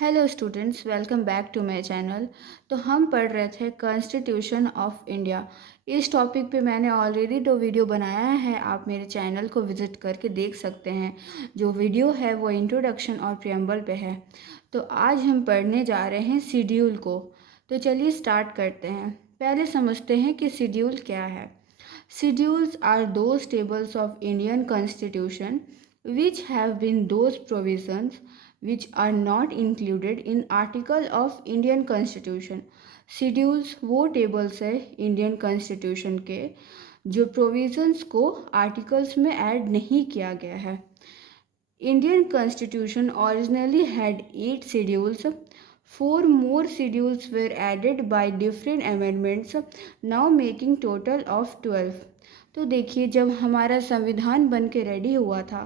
Hello students, welcome back to my channel. तो हम पढ़ रहे थे कॉन्स्टिट्यूशन ऑफ इंडिया। इस टॉपिक पे मैंने ऑलरेडी 2 वीडियो बनाया है, आप मेरे चैनल को विज़िट करके देख सकते हैं। जो वीडियो है वो इंट्रोडक्शन और प्रियम्बल पे है। तो आज हम पढ़ने जा रहे हैं शेड्यूल को। तो चलिए स्टार्ट करते हैं। पहले समझते हैं कि शेड्यूल क्या है। Schedules are those tables of Indian Constitution which have been those provisions which are not included in Article of Indian Constitution. Schedules वो tables है इंडियन कॉन्स्टिट्यूशन के जो प्रोविजंस को आर्टिकल्स में ऐड नहीं किया गया है। Indian Constitution originally had 8 schedules. 4 more schedules were added by different amendments, now making total of 12. तो देखिए, जब हमारा संविधान बन के रेडी हुआ था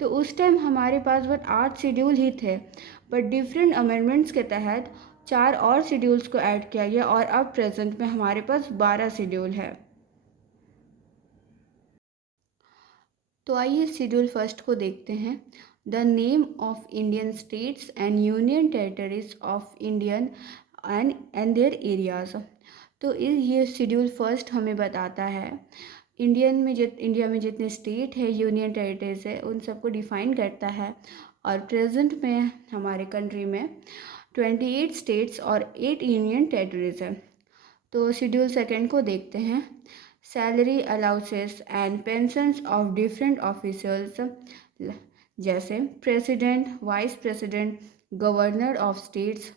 तो उस टाइम हमारे पास बस 8 शेड्यूल ही थे, बट डिफरेंट अमेंडमेंट्स के तहत 4 और शेड्यूल्स को ऐड किया गया और अब प्रेजेंट में हमारे पास 12 शेड्यूल है। तो आइए शेड्यूल फर्स्ट को देखते हैं। The name of Indian states and union territories of Indian and there areas. तो ये शेड्यूल फर्स्ट हमें बताता है इंडिया में जितने स्टेट है, यूनियन टेरिटरीज है, उन सबको डिफाइन करता है। और प्रेजेंट में हमारे कंट्री में 28 स्टेट्स और 8 यूनियन टेरिटरीज है। तो शेड्यूल सेकंड को देखते हैं। Salary allowances and pensions of different officers, जैसे president, vice president, governor of states,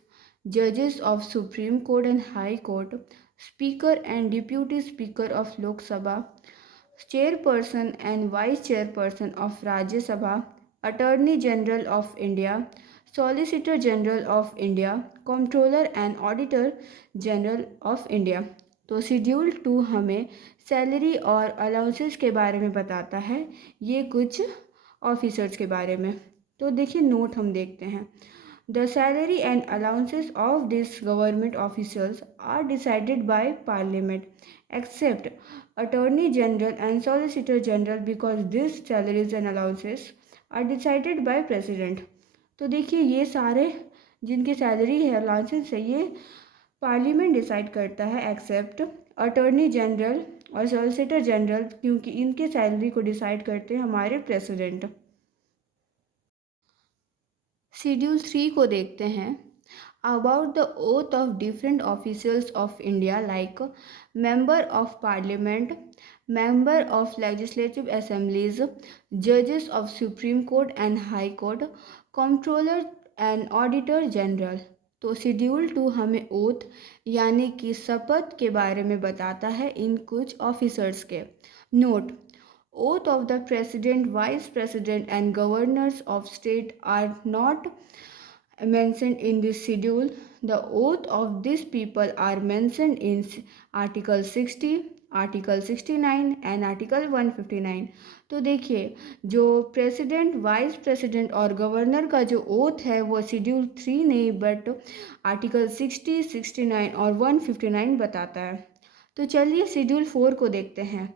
जजेस of supreme court and high court, speaker and deputy speaker of Lok Sabha, chairperson and vice chairperson of Rajya Sabha, attorney general of India, solicitor general of India, controller and auditor general of India. तो schedule 2 हमें salary और allowances के बारे में बताता है, ये कुछ ऑफिसर्स के बारे में। तो देखिए नोट हम देखते हैं। The salary and allowances of this government officers are decided by parliament except attorney general and solicitor general because this salaries and allowances are decided by president. तो देखिए ये सारे जिनकी सैलरी है, अलाउंसेस है, ये पार्लियामेंट डिसाइड करता है एक्सेप्ट अटॉर्नी जनरल और सॉलिसिटर जनरल, क्योंकि इनके सैलरी को डिसाइड करते हैं हमारे प्रेसिडेंट। शेड्यूल 3 को देखते हैं। About the oath of different officers of India like member of parliament, member of legislative assemblies, जजेस of supreme court and high court, controller and auditor general. तो शेड्यूल 2 हमें ओथ यानी कि शपथ के बारे में बताता है इन कुछ ऑफिसर्स के। Note, oath of the president, vice president and governors of state are not mentioned in this schedule. The oath of these people are mentioned in article 60, article 69 and article 159। तो देखिए, जो प्रेसिडेंट, वाइस प्रेसिडेंट और governor का जो oath है वो schedule 3 नहीं but article 60, 69 और 159 बताता है। तो चलिए शेड्यूल 4 को देखते हैं।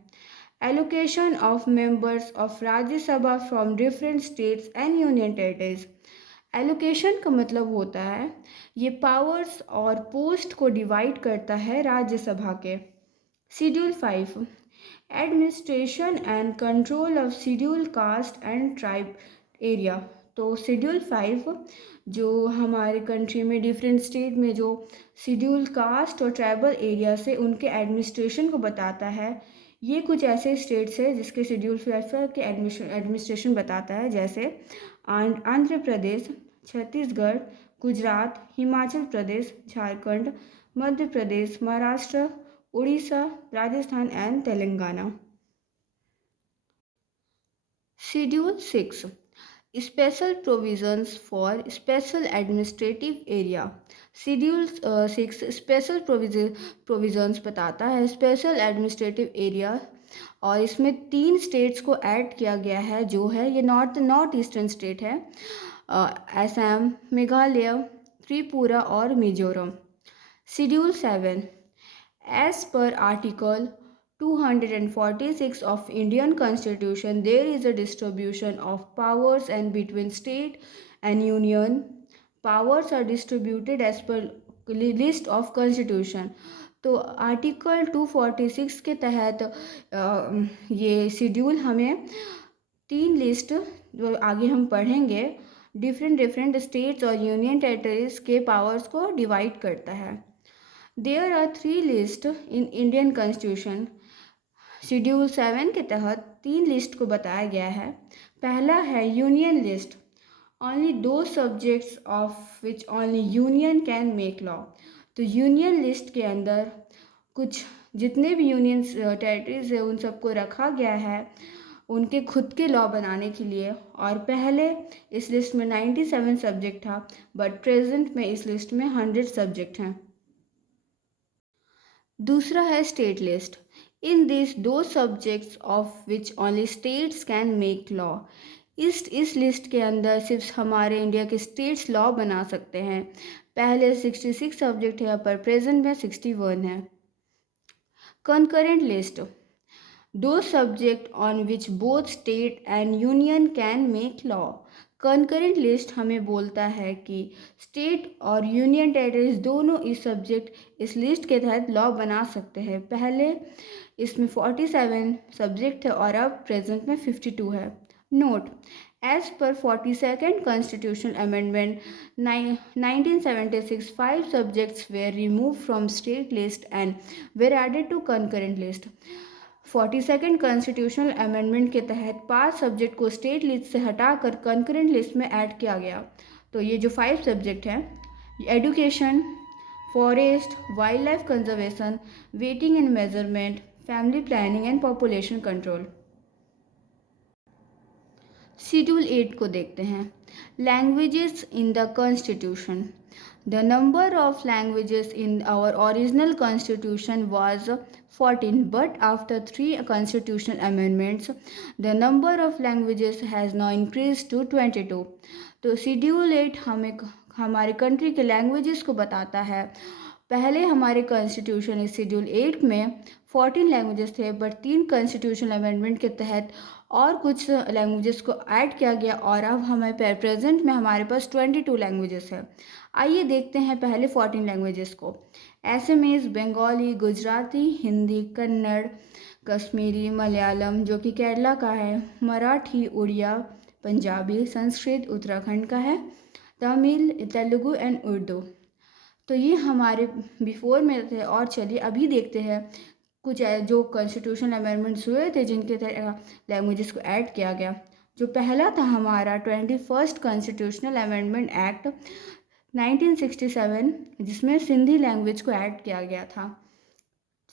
Allocation of members of Rajya Sabha from different states and union territories। Allocation का मतलब होता है ये पावर्स और पोस्ट को डिवाइड करता है राज्यसभा के। Schedule 5 administration and control of schedule caste and tribe area. तो शेड्यूल 5 जो हमारे कंट्री में डिफरेंट स्टेट में जो शेड्यूल कास्ट और ट्राइबल एरिया से उनके एडमिनिस्ट्रेशन को बताता है। ये कुछ ऐसे स्टेट्स हैं जिसके शेड्यूल 5 के एडमिनिस्ट्रेशन बताता है, जैसे Andhra Pradesh, Chhattisgarh, Gujarat, Himachal Pradesh, Jharkhand, Madhya Pradesh, Maharashtra, Orissa, Rajasthan and Telangana. Schedule 6 special provisions for special administrative area. Schedule 6 special provisions बताता है स्पेशल एडमिनिस्ट्रेटिव एरिया, और इसमें 3 स्टेट्स को ऐड किया गया है, जो है ये नॉर्थ ईस्टर्न स्टेट है, असम, मेघालय, त्रिपुरा और Mizoram. Schedule 7 as per article 246 of Indian Constitution, there is a distribution of powers and between state and union powers are distributed as per list of constitution। तो आर्टिकल 246 के तहत ये शेड्यूल हमें 3 list जो आगे हम पढ़ेंगे डिफरेंट स्टेट्स और यूनियन टेरिटरीज के पावर्स को डिवाइड करता है। There are 3 list in Indian constitution. Schedule 7 के तहत 3 लिस्ट को बताया गया है। पहला है यूनियन लिस्ट, ओनली दो subjects of which only union can make law. तो यूनियन लिस्ट के अंदर कुछ जितने भी यूनियन टेरिटरीज है उन सबको रखा गया है उनके खुद के लॉ बनाने के लिए। और पहले इस लिस्ट में 97 सब्जेक्ट था, बट प्रेजेंट में इस लिस्ट में 100 सब्जेक्ट हैं। दूसरा है स्टेट लिस्ट। इन दिस दो subjects of which only states can make law. इस लिस्ट के अंदर सिर्फ हमारे इंडिया के स्टेट्स लॉ बना सकते हैं। पहले 66 सब्जेक्ट है पर प्रेजेंट में 61 है। कंकरेंट लिस्ट, दो subject on which both state and union can make law. Concurrent list हमें बोलता है कि स्टेट और यूनियन टेरिटरीज दोनों इस लिस्ट के तहत लॉ बना सकते हैं। पहले इसमें 47 सब्जेक्ट है और अब प्रेजेंट में 52 है। Note, as per 42nd constitutional amendment 1976 5 subjects were remove from state list and were added to concurrent list. 42nd constitutional amendment के तहत 5 सब्जेक्ट को स्टेट लिस्ट से हटाकर कंकरेंट लिस्ट में ऐड किया गया। तो ये जो 5 सब्जेक्ट हैं, education, forest, wild life conservation, waiting and measurement, family planning and population control. Schedule 8 को देखते हैं। Languages in the constitution. The number of languages in our original constitution was 14, but after 3 constitutional amendments, the number of languages has now increased to 22। तो schedule 8 हमारे country के languages को बताता है। पहले हमारे कॉन्स्टिट्यूशन इस शेड्यूल 8 में 14 लैंग्वेजेस थे, बट 3 कॉन्स्टिट्यूशनल अमेंडमेंट के तहत और कुछ लैंग्वेजेस को ऐड किया गया और अब हमें प्रेजेंट में हमारे पास 22 लैंग्वेजेस है। आइए देखते हैं पहले 14 लैंग्वेजेस को। असमीज़, बंगाली, गुजराती, हिंदी, कन्नड़, कश्मीरी, मलयालम जो कि केरला का है, मराठी, उड़िया, पंजाबी, संस्कृत उत्तराखंड का है, तमिल, तेलुगु एंड उर्दू। तो ये हमारे बिफोर में थे। और चलिए अभी देखते हैं कुछ जो कॉन्स्टिट्यूशनल अमेंडमेंट्स हुए थे जिनके तहत लैंग्वेजेस को ऐड किया गया। जो पहला था हमारा 21st कॉन्स्टिट्यूशनल अमेंडमेंट एक्ट 1967, जिसमें सिंधी लैंग्वेज को ऐड किया गया था।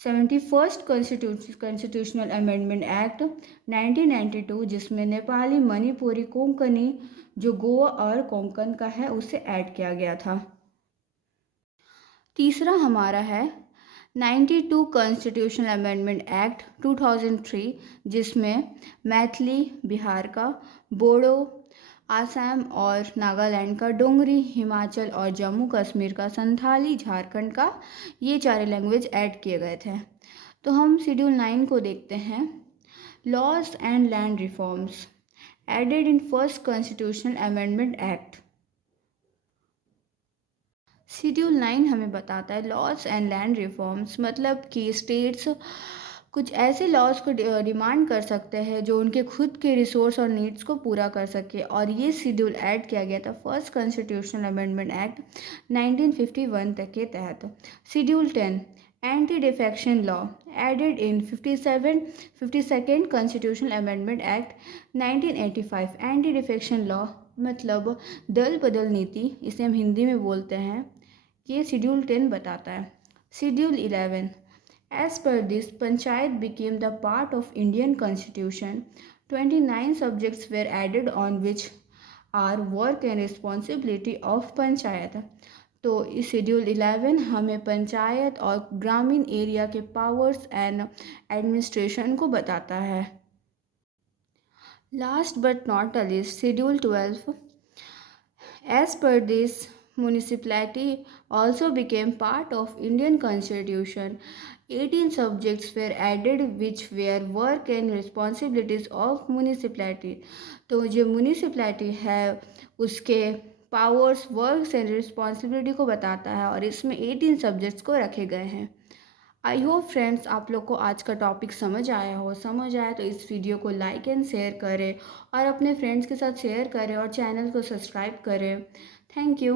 71st कॉन्स्टिट्यूशनल अमेंडमेंट एक्ट 1992, जिसमें नेपाली, मणिपुरी, कोंकणी जो गोवा और कोंकण का है उसे ऐड किया गया था। तीसरा हमारा है 92 कॉन्स्टिट्यूशनल अमेंडमेंट एक्ट 2003, जिसमें मैथिली बिहार का, बोडो आसाम और नागालैंड का, डोंगरी हिमाचल और जम्मू कश्मीर का, संथाली झारखंड का, ये 4 लैंग्वेज ऐड किए गए थे। तो हम शेड्यूल 9 को देखते हैं। Laws and land reforms added in first constitutional amendment act. Schedule 9 हमें बताता है लॉज एंड लैंड रिफॉर्म्स, मतलब कि स्टेट्स कुछ ऐसे लॉज को डिमांड कर सकते हैं जो उनके खुद के रिसोर्स और नीड्स को पूरा कर सके, और ये शेड्यूल ऐड किया गया था फर्स्ट कॉन्स्टिट्यूशनल अमेंडमेंट एक्ट 1951 तक के तहत। Schedule 10 anti defection law added in 52nd constitutional amendment act 1985। Anti defection law मतलब दल बदल नीति, इसे हम हिंदी में बोलते हैं, ये शेड्यूल 10 बताता है। Schedule 11, as per this, Panchayat became the part of Indian Constitution. 29 subjects were added on which are work and responsibility of Panchayat। तो इस शेड्यूल 11 हमें पंचायत और ग्रामीण एरिया के पावर्स एंड एडमिनिस्ट्रेशन को बताता है। Last but not the least, schedule 12, as per this, municipality also became part of Indian Constitution. 18 subjects were added which were work and responsibilities of municipality। तो जो municipality है उसके powers, works and responsibility को बताता है और इसमें 18 subjects को रखे गए हैं। आई होप फ्रेंड्स आप लोग को आज का टॉपिक समझ आया हो। समझ आया तो इस वीडियो को लाइक एंड शेयर करें और अपने फ्रेंड्स के साथ शेयर करें और चैनल को सब्सक्राइब करें। Thank you.